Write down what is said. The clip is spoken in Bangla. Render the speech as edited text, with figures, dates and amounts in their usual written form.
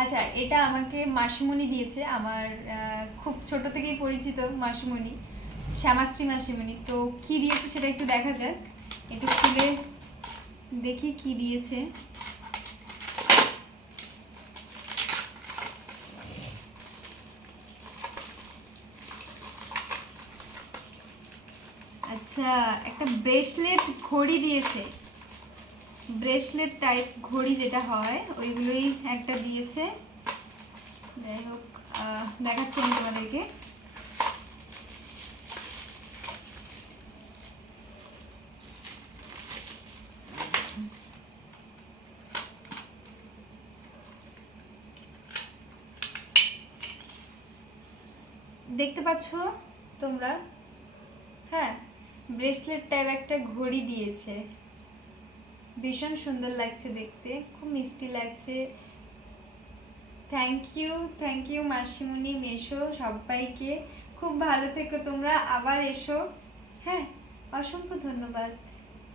আচ্ছা, এটা আমাকে মাসিমণি দিয়েছে, আমার খুব ছোট থেকেই পরিচিত মাসিমণি, শ্যামাশ্রী মাসিমণি। তো কি দিয়েছে সেটা একটু দেখা যাক, একটু খুলে দেখি কি দিয়েছে। আচ্ছা, একটা ব্রেসলেট ঘড়ি দিয়েছে, ব্রেসলেট টাইপ ঘড়ি যেটা হয় ওইগুলোই একটা দিয়েছে। যাই হোক, দেখাচ্ছি আমি তোমাদেরকে। দেখতে পাচ্ছ তোমরা? হ্যাঁ, ব্রেসলেট টাইপ একটা ঘড়ি দিয়েছে, ভীষণ সুন্দর লাগছে দেখতে, খুব মিষ্টি লাগছে। থ্যাংক ইউ, থ্যাংক ইউ মাসিমণি, মেশো সবাইকে। খুব ভালো থেকো তোমরা, আবার এসো। হ্যাঁ, অসংখ্য ধন্যবাদ।